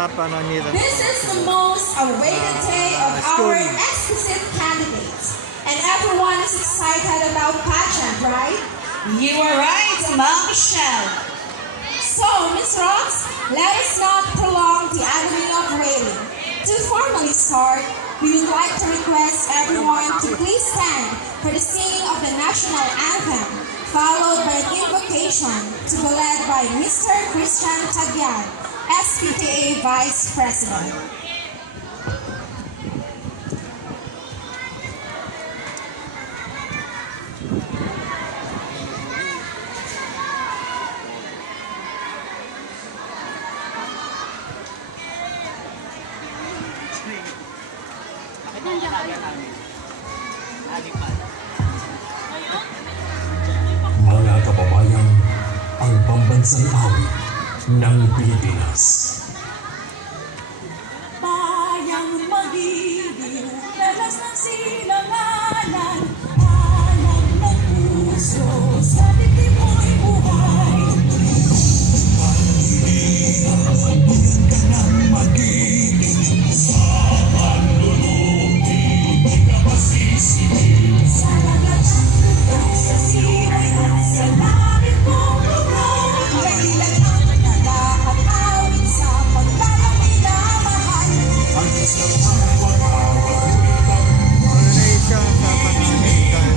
sa pananirang. This is the most awaited day of our exquisite candidates. And everyone is excited about pageant, right? You are right, Ma'am Michelle. So, Ms. Rox, let us not prolong the agony of waiting. To formally start, we would like to request everyone to please stand for the singing of the national anthem, followed by an invocation to be led by Mr. Christian Tagyan, SPTA Vice President. Mga kababayan, ang pambansang awit ng Pilipinas. Bayang magiging lalas ng silanganan, hanap ng puso sa dibdib mo'y buhay. Sa lagat ng lugar, sa simoy at sa langit mong lugar, kailan ang nakakawit sa paglalang minamahal. Malaysia sa pananirang.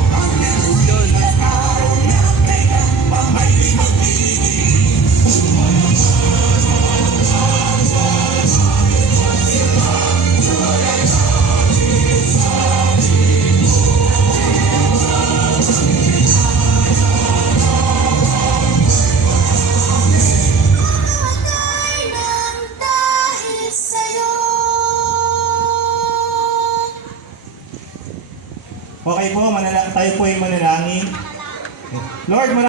Patay ng dahil sa'yo. Okay po, tayo po ay manalangin. Lord,